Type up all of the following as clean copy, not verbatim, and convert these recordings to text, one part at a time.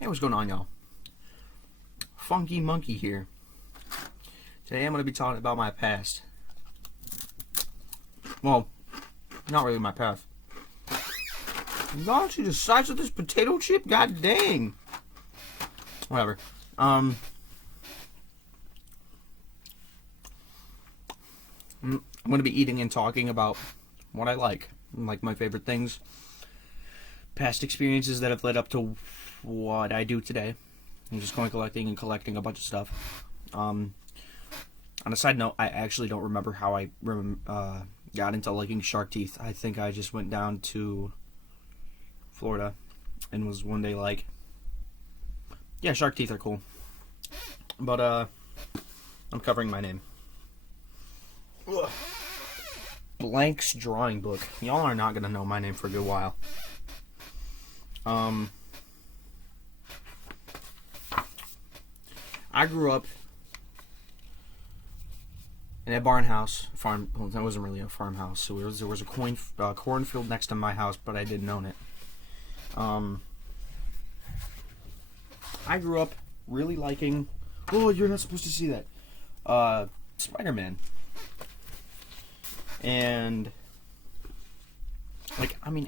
Hey, what's going on, y'all? Funky Monkey here. Today I'm going to be talking about my past. Well, not really my past. God, see the size of this potato chip? God dang. Whatever. I'm going to be eating and talking about what I like my favorite things, past experiences that have led up to what I do today. I'm just going collecting a bunch of stuff. On a side note, I actually don't remember how I got into liking shark teeth. I think I just went down to Florida and was one day like, yeah, shark teeth are cool. But I'm covering my name. Ugh. Blank's drawing book. Y'all are not gonna know my name for a good while. I grew up in a barn house, farm. Well, that wasn't really a farmhouse. So there was a cornfield next to my house, but I didn't own it. I grew up really liking. Oh, you're not supposed to see that. SpiderMan. And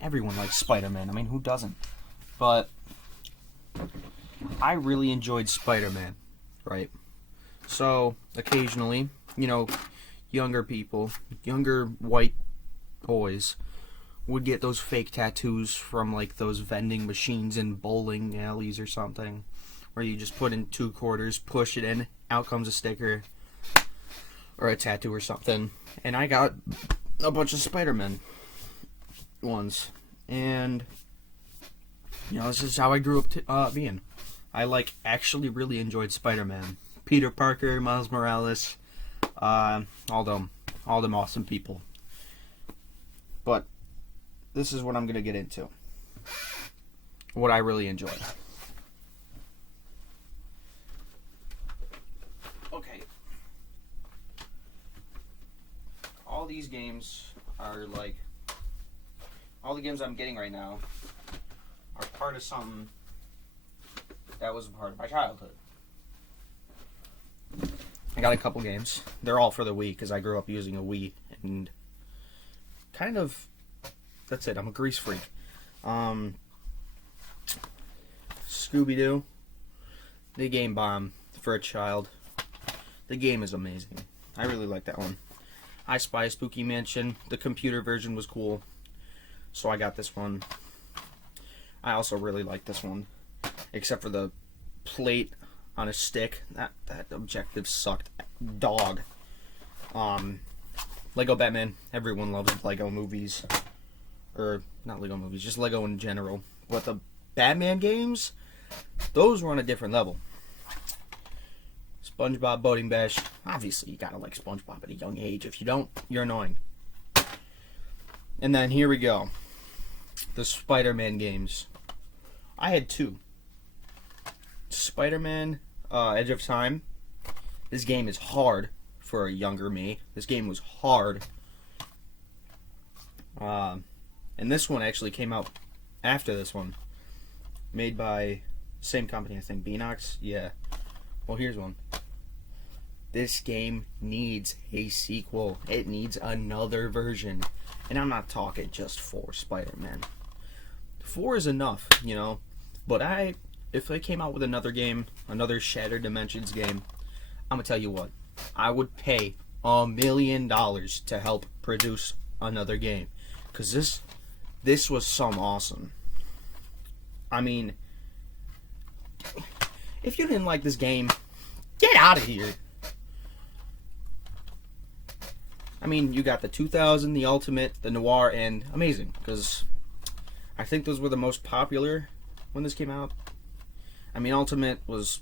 everyone likes SpiderMan. I mean, who doesn't? But I really enjoyed SpiderMan. Right. So, occasionally, younger people, younger white boys would get those fake tattoos from, those vending machines in bowling alleys or something, where you just put in 2 quarters, push it in, out comes a sticker, or a tattoo or something. And I got a bunch of Spider-Man ones. And, this is how I grew up being. I actually really enjoyed Spider-Man. Peter Parker, Miles Morales, all them awesome people. But this is what I'm gonna get into. What I really enjoy. Okay. All these games are all the games I'm getting right now are part of something that was a part of my childhood. I got a couple games. They're all for the Wii because I grew up using a Wii, and that's it. I'm a grease freak. Scooby-Doo, the game bomb for a child. The game is amazing. I really like that one. I Spy Spooky Mansion. The computer version was cool, so I got this one. I also really like this one. Except for the plate on a stick. That objective sucked. Dog. Lego Batman. Everyone loves Lego movies. Or, not Lego movies, just Lego in general. But the Batman games, those were on a different level. SpongeBob Boating Bash. Obviously, you gotta like SpongeBob at a young age. If you don't, you're annoying. And then here we go. The Spider-Man games. I had 2. Spider-Man, Edge of Time. This game is hard for a younger me. This game was hard. And this one actually came out after this one. Made by same company, I think. Beanox? Yeah. Well, here's one. This game needs a sequel. It needs another version. And I'm not talking just 4 Spider-Man. 4 is enough, But if they came out with another game, another Shattered Dimensions game, I'm gonna tell you what, I would pay $1 million to help produce another game, cause this was some awesome. I mean, if you didn't like this game, get out of here. I mean, you got the 2000, the Ultimate, the Noir, and Amazing, because I think those were the most popular when this came out. I mean, Ultimate was,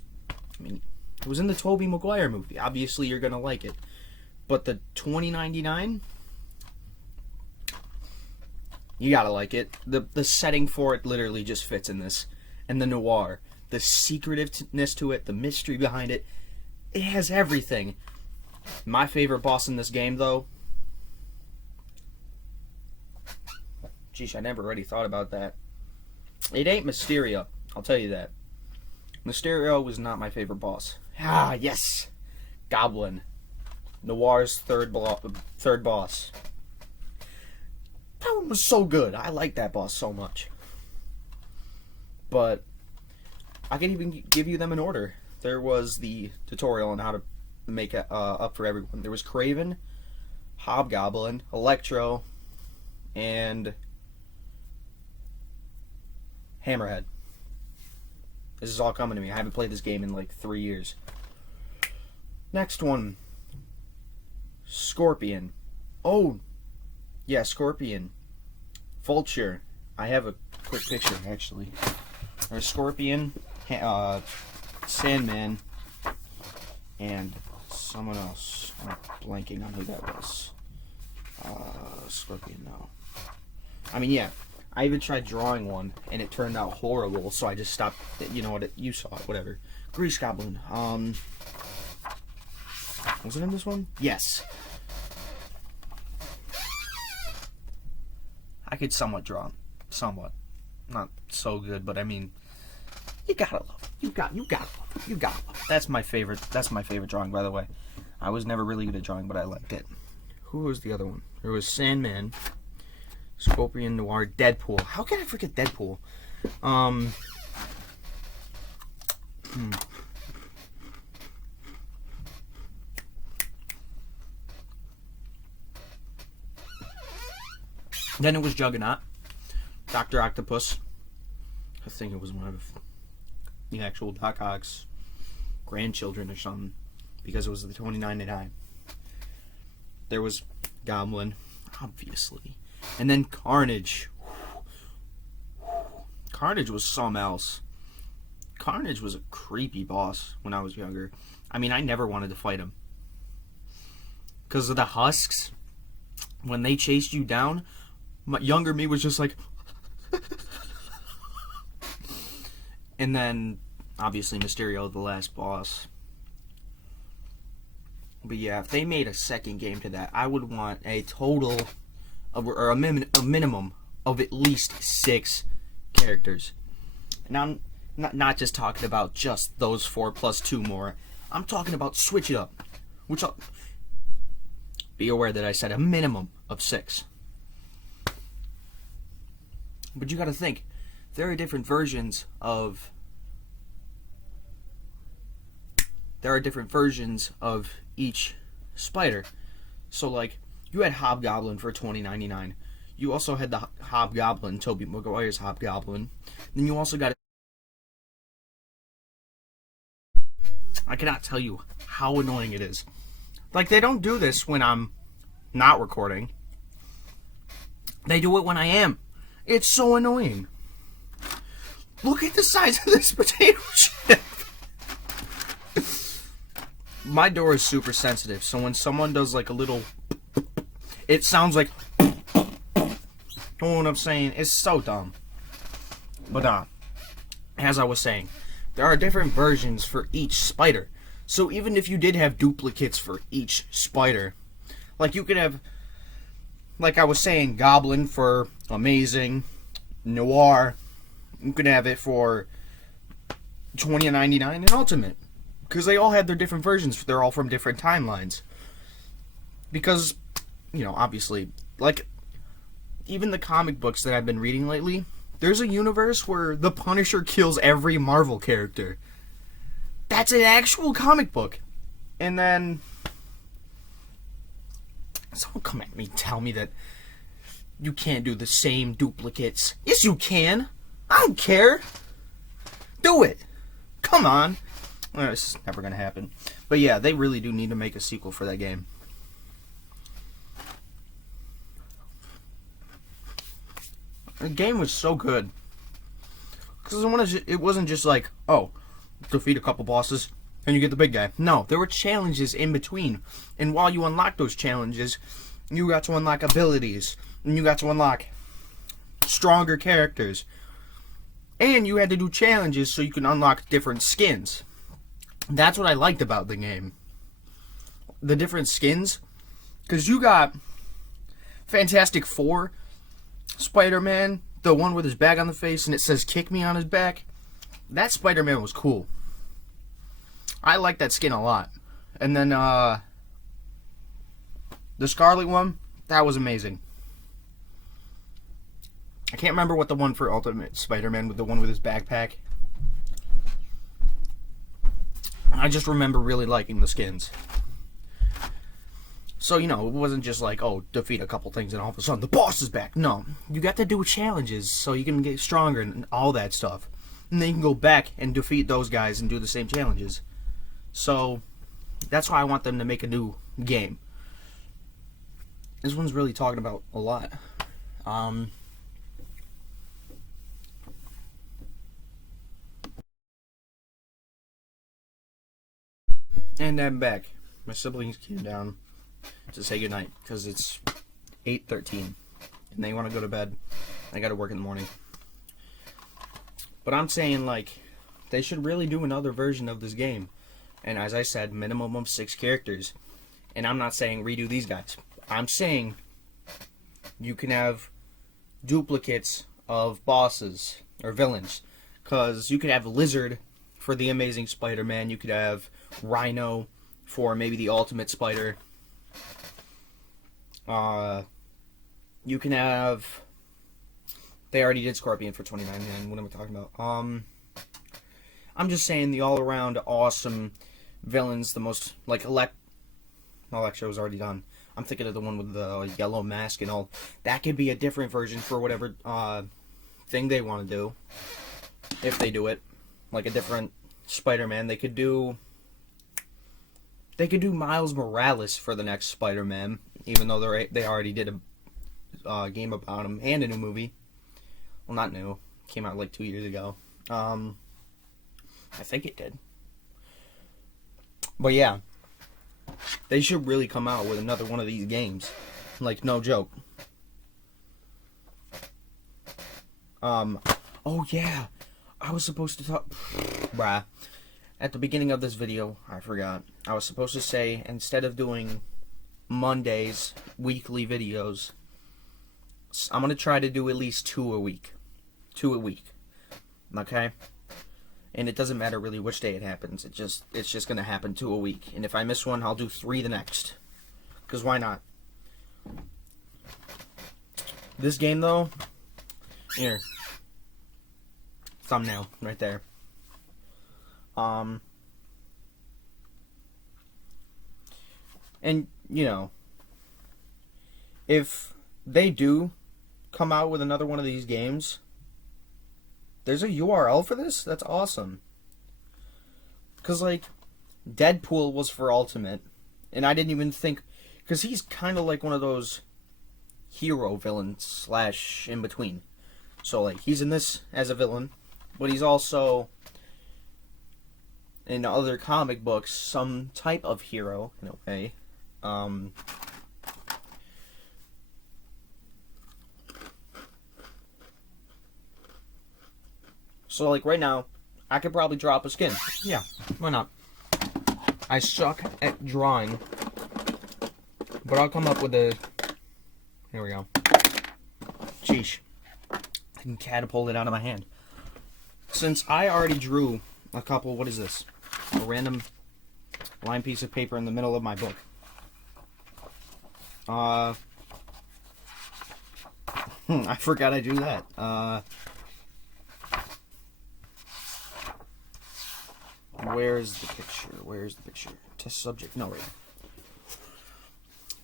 it was in the Tobey Maguire movie. Obviously, you're going to like it. But the 2099, you got to like it. The setting for it literally just fits in this. And the Noir, the secretiveness to it, the mystery behind it, it has everything. My favorite boss in this game, though, geez, I never really thought about that. It ain't Mysterio, I'll tell you that. Mysterio was not my favorite boss. Ah, yes! Goblin. Noir's third boss. That one was so good. I like that boss so much. But I can even give you them in order. There was the tutorial on how to make it up for everyone. There was Craven, Hobgoblin, Electro, and Hammerhead. This is all coming to me. I haven't played this game in like 3 years. Next one. Scorpion. Oh, yeah, Scorpion. Vulture. I have a quick picture, actually. There's Scorpion, Sandman, and someone else. I'm blanking on who that was. Scorpion, no. I mean, yeah. I even tried drawing one, and it turned out horrible, so I just stopped. You know what? You saw it, whatever. Grease Goblin. Was it in this one? Yes. I could somewhat draw him. Somewhat. Not so good, but I mean, you gotta love it. You gotta love it. You gotta love it. That's my favorite drawing, by the way. I was never really good at drawing, but I liked it. Who was the other one? There was Sandman, Scorpion, Noir, Deadpool. How can I forget Deadpool? Then it was Juggernaut, Dr. Octopus. I think it was one of the actual Doc Ock's grandchildren or something, because it was the 2099. There was Goblin, obviously. And then Carnage. Carnage was something else. Carnage was a creepy boss when I was younger. I mean, I never wanted to fight him. Because of the husks, when they chased you down, my younger me was just like... And then, obviously, Mysterio, the last boss. But yeah, if they made a second game to that, I would want a total of, or a minimum of at least 6 characters. And I'm not just talking about just those 4 plus 2 more. I'm talking about switch it up. Which I'll be aware that I said a minimum of 6. But you gotta think, there are different versions of each spider. So like, you had Hobgoblin for $20.99. You also had the Hobgoblin, Tobey Maguire's Hobgoblin. Then you also got... I cannot tell you how annoying it is. Like, they don't do this when I'm not recording. They do it when I am. It's so annoying. Look at the size of this potato chip. My door is super sensitive, so when someone does like a little... It sounds like... You know what I'm saying? It's so dumb. But, as I was saying, there are different versions for each spider. So even if you did have duplicates for each spider, like you could have, like I was saying, Goblin for Amazing, Noir, you could have it for $20.99 and Ultimate. Because they all had their different versions. They're all from different timelines. Because, you know, obviously, like, even the comic books that I've been reading lately, there's a universe where the Punisher kills every Marvel character. That's an actual comic book. And then someone come at me and tell me that you can't do the same duplicates. Yes, you can. I don't care. Do it. Come on. Well, this is never going to happen. But yeah, they really do need to make a sequel for that game. The game was so good. Because it wasn't just like, oh, defeat a couple bosses and you get the big guy. No, there were challenges in between. And while you unlocked those challenges, you got to unlock abilities. And you got to unlock stronger characters. And you had to do challenges so you can unlock different skins. That's what I liked about the game. The different skins. Because you got Fantastic Four, Spider-Man, the one with his bag on the face and it says "kick me" on his back. that Spider-Man was cool. I like that skin a lot. And then the Scarlet one, that was amazing. I can't remember what the one for Ultimate Spider-Man, with the one with his backpack. I just remember really liking the skins. So, you know, it wasn't just like, oh, defeat a couple things and all of a sudden the boss is back. No, you got to do challenges so you can get stronger and all that stuff. And then you can go back and defeat those guys and do the same challenges. So, that's why I want them to make a new game. This one's really talking about a lot. And I'm back. My siblings came down to say goodnight because it's 8:13 and they want to go to bed. I got to work in the morning. But I'm saying, like, they should really do another version of this game. And as I said, minimum of 6 characters. And I'm not saying redo these guys. I'm saying you can have duplicates of bosses or villains. Because you could have Lizard for the Amazing Spider-Man. You could have Rhino for maybe the Ultimate Spider. You can have... They already did Scorpion for $29. What am I talking about? I'm just saying the all-around awesome villains, the most, like, Electro was already done. I'm thinking of the one with the yellow mask and all. That could be a different version for whatever thing they want to do. If they do it. Like a different Spider-Man. They could do Miles Morales for the next Spider-Man. Even though they already did a game about him. And a new movie. Well, not new. Came out like 2 years ago. I think it did. But yeah. They should really come out with another one of these games. Like, no joke. Oh yeah. I was supposed to talk... Bruh. At the beginning of this video, I forgot. I was supposed to say, instead of doing Mondays, weekly videos, I'm going to try to do at least 2 a week. 2 a week. Okay? And it doesn't matter really which day it happens. It's just going to happen 2 a week. And if I miss one, I'll do 3 the next. Because why not? This game, though... Here. Thumbnail. Right there. And, you know... If they do come out with another one of these games... There's a URL for this? That's awesome. Because, like, Deadpool was for Ultimate. And I didn't even think... Because he's kind of like one of those hero villains / in between. So, like, he's in this as a villain. But he's also, in other comic books, some type of hero, in a way. So, like, right now, I could probably drop a skin. Yeah, why not? I suck at drawing. But I'll come up with a... Here we go. Sheesh. I can catapult it out of my hand. Since I already drew a couple... What is this? A random line piece of paper in the middle of my book. I forgot I drew that. Where's the picture? Where's the picture? Test subject. No, right.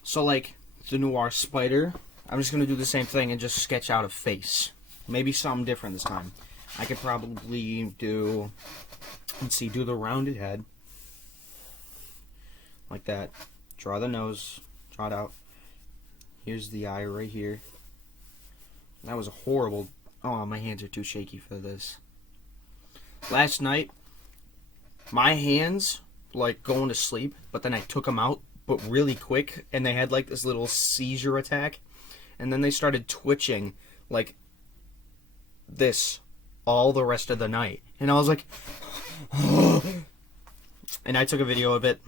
So, like, the Noir Spider, I'm just going to do the same thing and just sketch out a face. Maybe something different this time. I could probably do, let's see, do the rounded head. Like that. Draw the nose. Draw it out. Here's the eye right here. That was a horrible... Oh, my hands are too shaky for this. Last night... My hands, like, going to sleep, but then I took them out, but really quick, and they had, like, this little seizure attack, and then they started twitching, like, this, all the rest of the night, and I was like, and I took a video of it.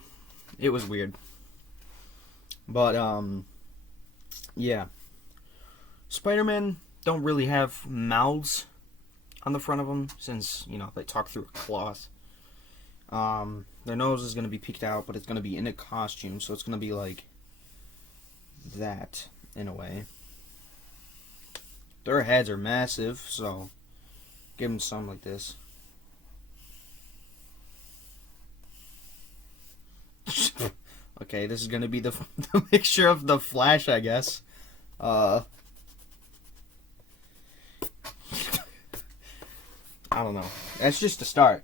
It was weird. But, yeah. Spider-Man don't really have mouths, on the front of them, since, you know, they talk through a cloth. Their nose is going to be peeked out, but it's going to be in a costume, so it's going to be like that, in a way. Their heads are massive, so give them some like this. Okay, this is going to be the mixture of the Flash, I guess. I don't know. That's just the start.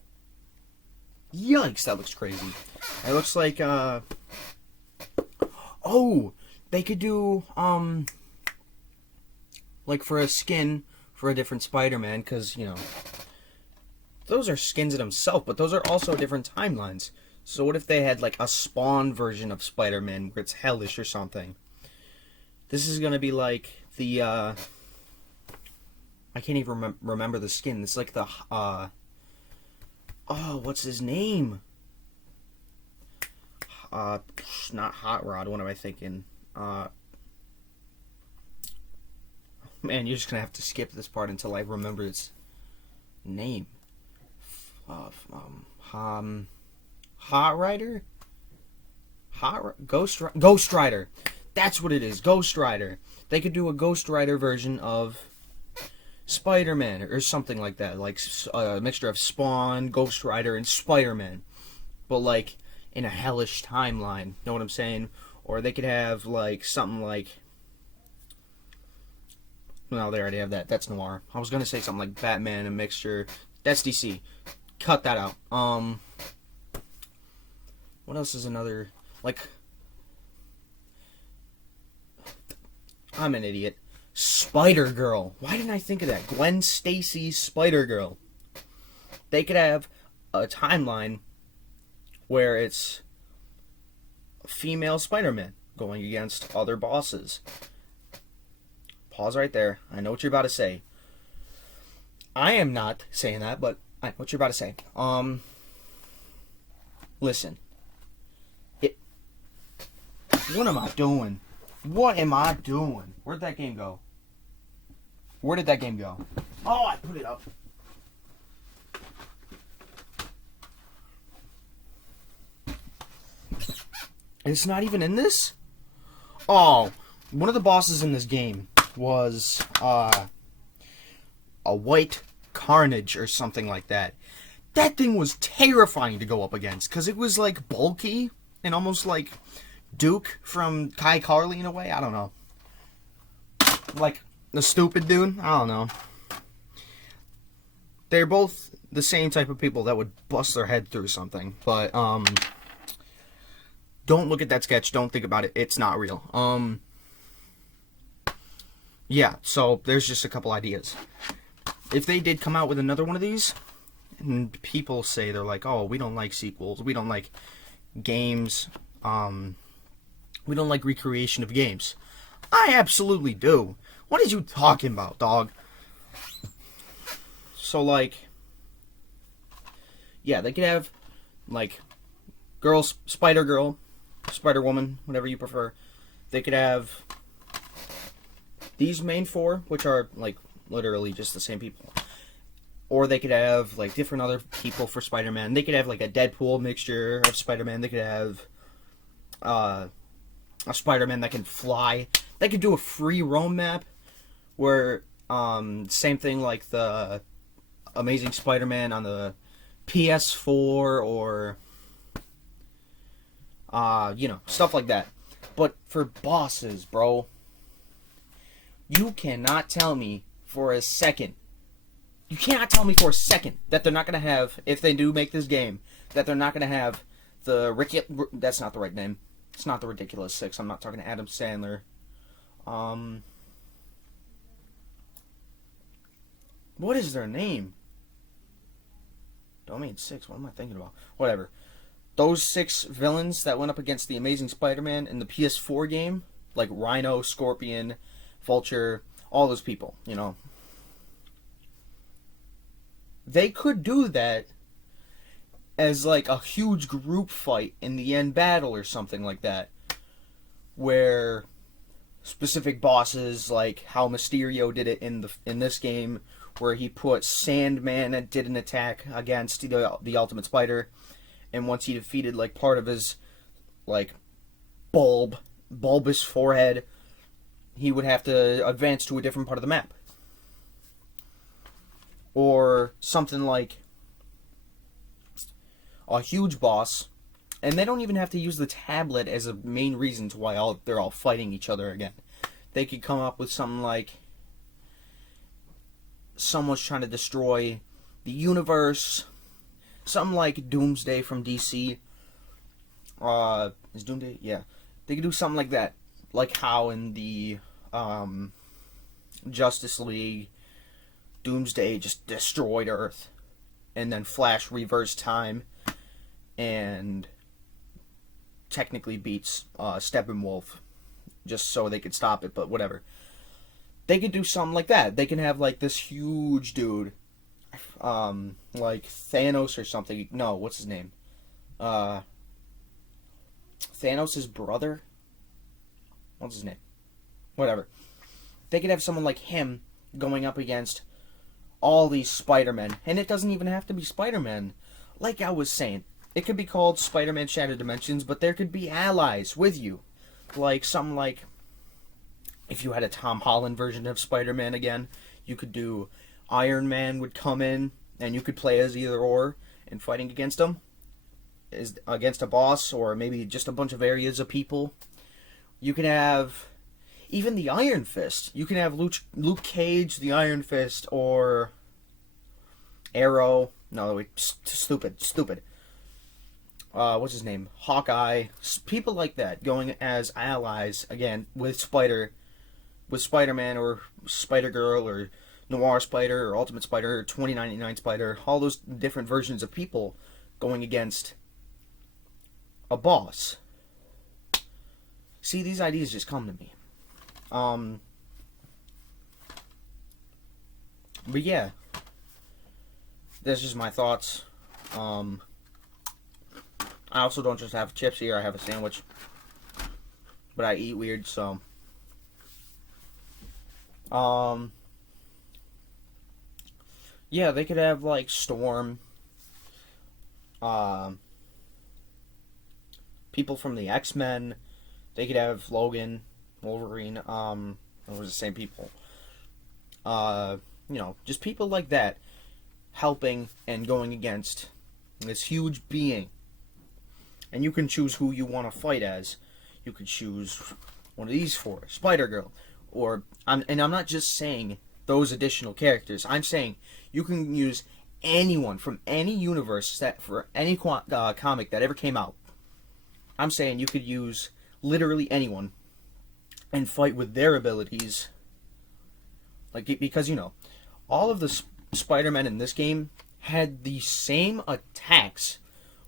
Yikes, that looks crazy. It looks like, oh, they could do, like for a skin for a different Spider-Man, because, you know, those are skins in themselves, but those are also different timelines. So what if they had, like, a Spawn version of Spider-Man where it's hellish or something? This is gonna be like the, I can't even remember the skin. It's like the, oh, what's his name? Not Hot Rod, what am I thinking? Man, you're just gonna have to skip this part until I remember its name. Hot Rider? Ghost Rider. That's what it is, Ghost Rider. They could do a Ghost Rider version of Spider-Man or something like that, like a mixture of Spawn, Ghost Rider, and Spider-Man, but like in a hellish timeline. Know what I'm saying? Or they could have like something like, no, they already have that. That's Noir. I was gonna say something like Batman, a mixture. That's DC. Cut that out. What else is another, like, I'm an idiot. Spider-Girl. Why didn't I think of that? Gwen Stacy's Spider-Girl. They could have a timeline where it's a female Spider-Man going against other bosses. Pause right there. I know what you're about to say. I am not saying that, but I know what you're about to say. Listen. What am I doing? What am I doing? Where'd that game go? Where did that game go? Oh, I put it up. It's not even in this? Oh, one of the bosses in this game was a white Carnage or something like that. That thing was terrifying to go up against because it was like bulky and almost like Duke from Kai Carly in a way. I don't know. Like the stupid dude. I don't know. They're both the same type of people that would bust their head through something. But don't look at that sketch. Don't think about it. It's not real. Yeah. So there's just a couple ideas. If they did come out with another one of these, and people say they're like, oh, we don't like sequels. We don't like games. We don't like recreation of games. I absolutely do. What are you talking about, dog? So, like, yeah, they could have, like, Spider-Girl, Spider-Woman, whatever you prefer. They could have these main four, which are, like, literally just the same people. Or they could have, like, different other people for Spider-Man. They could have, like, a Deadpool mixture of Spider-Man. They could have, a Spider-Man that can fly. They could do a free roam map where, same thing like the Amazing Spider-Man on the PS4 or, you know, stuff like that. But for bosses, bro, you cannot tell me for a second, that they're not going to have, if they do make this game, that they're not going to have that's not the right name. It's not the Ridiculous Six. I'm not talking to Adam Sandler. What is their name? Domain 6. What am I thinking about? Whatever. Those 6 villains that went up against the Amazing Spider-Man in the PS4 game, like Rhino, Scorpion, Vulture, all those people, you know. They could do that as like a huge group fight in the end battle or something like that, where specific bosses, like how Mysterio did it in this game, where he put Sandman and did an attack against the Ultimate Spider, and once he defeated like part of his like bulbous forehead, he would have to advance to a different part of the map. Or something like a huge boss, and they don't even have to use the tablet as a main reason to why they're all fighting each other again. They could come up with something like someone's trying to destroy the universe, something like Doomsday from DC. Is Doomsday? Yeah. They could do something like that. Like how in the Justice League, Doomsday just destroyed Earth, and then Flash reversed time and technically beats Steppenwolf just so they could stop it, but whatever. They could do something like that. They can have like this huge dude, like Thanos or something. No, what's his name? Thanos' brother? What's his name? Whatever. They could have someone like him going up against all these Spider-Men. And it doesn't even have to be Spider-Man. Like I was saying, it could be called Spider-Man Shattered Dimensions, but there could be allies with you. Like something like, if you had a Tom Holland version of Spider-Man again, you could do Iron Man would come in, and you could play as either or, and fighting against him. Against a boss, or maybe just a bunch of areas of people. You can have even the Iron Fist. You can have Luke Cage, the Iron Fist, or Arrow. No, wait, stupid. What's his name? Hawkeye. People like that going as allies again with Spider-Man or Spider-Girl or Noir Spider or Ultimate Spider or 2099 Spider. All those different versions of people going against a boss. See, these ideas just come to me. But yeah, that's just my thoughts. I also don't just have chips here, I have a sandwich. But I eat weird, so. Yeah, they could have, like, Storm. People from the X-Men. They could have Logan, Wolverine, those are the same people. Just people like that helping and going against this huge being. And you can choose who you want to fight as. You could choose one of these four, Spider-Girl. I'm not just saying those additional characters. I'm saying you can use anyone from any universe for any comic that ever came out. I'm saying you could use literally anyone and fight with their abilities. Because, all of the Spider-Men in this game had the same attacks,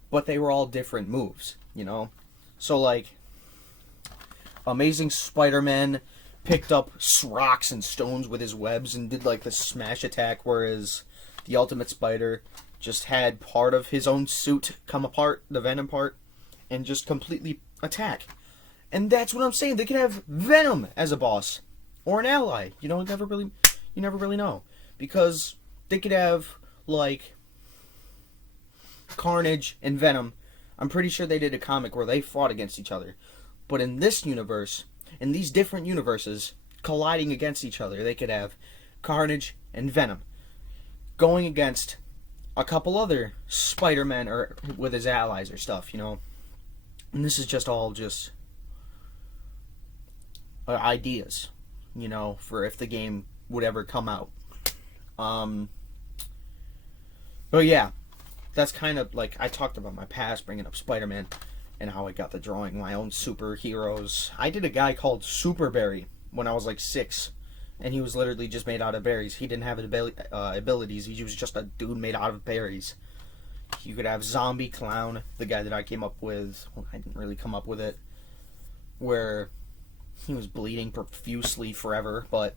but they were all different moves, So, Amazing Spider-Man picked up rocks and stones with his webs and did, the smash attack, whereas the Ultimate Spider just had part of his own suit come apart, the Venom part, and just completely attack. And that's what I'm saying. They could have Venom as a boss or an ally. You never really know, because they could have Carnage and Venom. I'm pretty sure they did a comic where they fought against each other. But in this universe, in these different universes colliding against each other, they could have Carnage and Venom going against a couple other Spider-Men or with his allies or stuff, And this is just all ideas, for if the game would ever come out. But yeah, that's kind of I talked about my past, bringing up Spider-Man and how I got to drawing my own superheroes. I did a guy called Superberry when I was 6, and he was literally just made out of berries. He didn't have abilities. He was just a dude made out of berries. You could have Zombie Clown, the guy that I came up with. Well, I didn't really come up with it, where he was bleeding profusely forever, but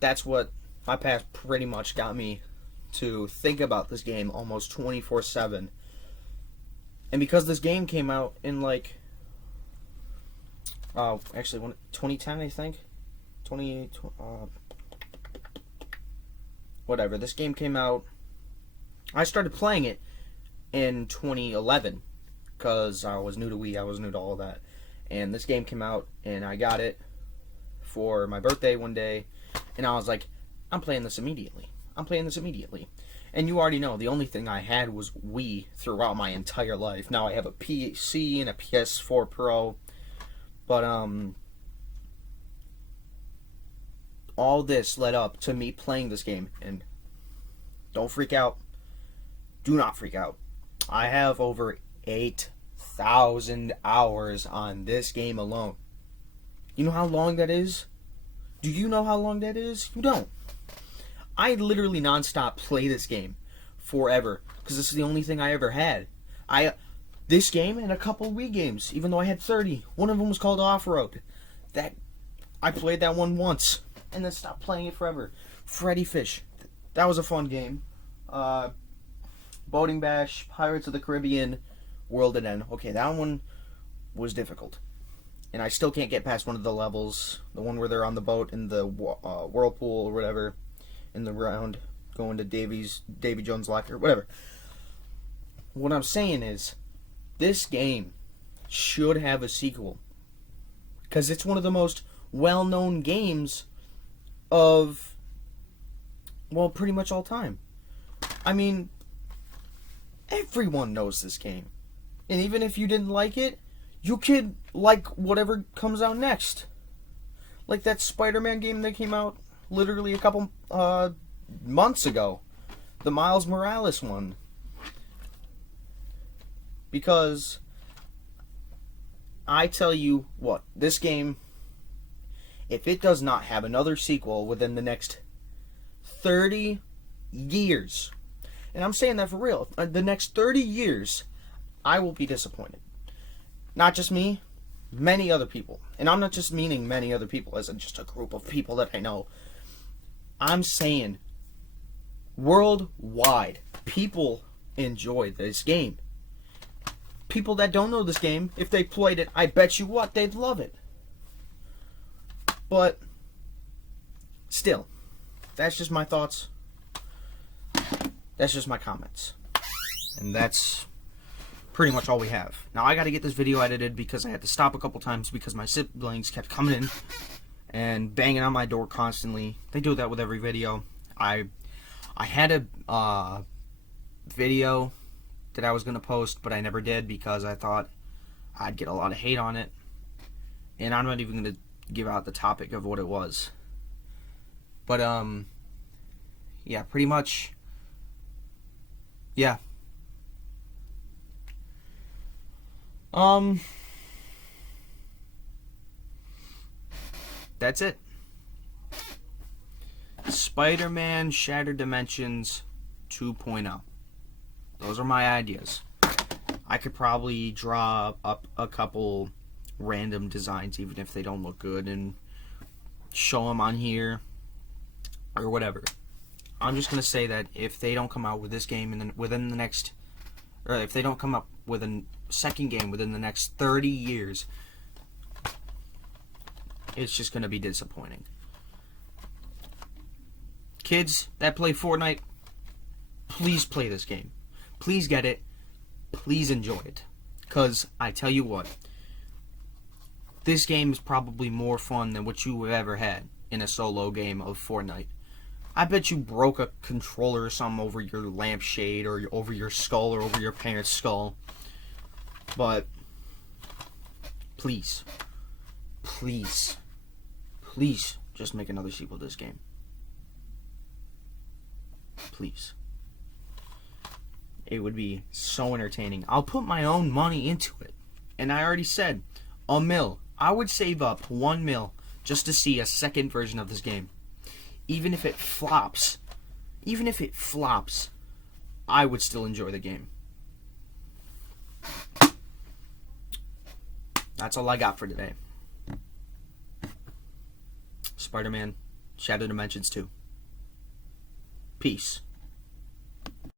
that's what my past pretty much got me to think about this game almost 24/7. And because this game came out in 2010, I think. whatever. This game came out. I started playing it in 2011 because I was new to Wii. I was new to all of that. And this game came out, and I got it for my birthday one day. And I was like, I'm playing this immediately. I'm playing this immediately. And you already know, the only thing I had was Wii throughout my entire life. Now I have a PC and a PS4 Pro. But, all this led up to me playing this game. And don't freak out. Do not freak out. I have over 8,000 hours on this game alone. You know how long that is? Do you know how long that is? You don't. I literally nonstop play this game forever because this is the only thing I ever had. This game and a couple Wii games, even though I had 30. One of them was called Off-Road. That I played that one once and then stopped playing it forever. Freddy Fish. That was a fun game. Boating Bash, Pirates of the Caribbean, World at End. Okay, that one was difficult. And I still can't get past one of the levels. The one where they're on the boat in the whirlpool or whatever. In the round. Going to Davy Jones' locker. Whatever. What I'm saying is, this game should have a sequel. Because it's one of the most well-known games of, well, pretty much all time. I mean, everyone knows this game. And even if you didn't like it, you could like whatever comes out next. Like that SpiderMan game that came out literally a couple months ago. The Miles Morales one. Because I tell you what, this game, if it does not have another sequel within the next 30 years, and I'm saying that for real, the next 30 years, I will be disappointed. Not just me, many other people. And I'm not just meaning many other people as in just a group of people that I know. I'm saying worldwide, people enjoy this game. People that don't know this game, if they played it, I bet you what, they'd love it. But still, that's just my thoughts. That's just my comments. And that's pretty much all we have. Now I gotta get this video edited because I had to stop a couple times because my siblings kept coming in and banging on my door constantly. They do that with every video. I had a video that I was gonna post, but I never did because I thought I'd get a lot of hate on it. And I'm not even gonna give out the topic of what it was. But yeah, pretty much. Yeah. That's it. SpiderMan Shattered Dimensions 2.0. Those are my ideas. I could probably draw up a couple random designs, even if they don't look good, and show them on here or whatever. I'm just gonna say that if they don't come out with this game within the next, or if they don't come up with a second game within the next 30 years, it's just gonna be disappointing. Kids that play Fortnite, please play this game. Please get it. Please enjoy it. Because I tell you what, this game is probably more fun than what you have ever had in a solo game of Fortnite. I bet you broke a controller or something over your lampshade or over your skull or over your parents' skull. But please, please, please just make another sequel to this game. Please. It would be so entertaining. I'll put my own money into it. And I already said, $1 million. I would save up $1 million just to see a second version of this game. Even if it flops, I would still enjoy the game. That's all I got for today. SpiderMan Shattered Dimensions 2. Peace.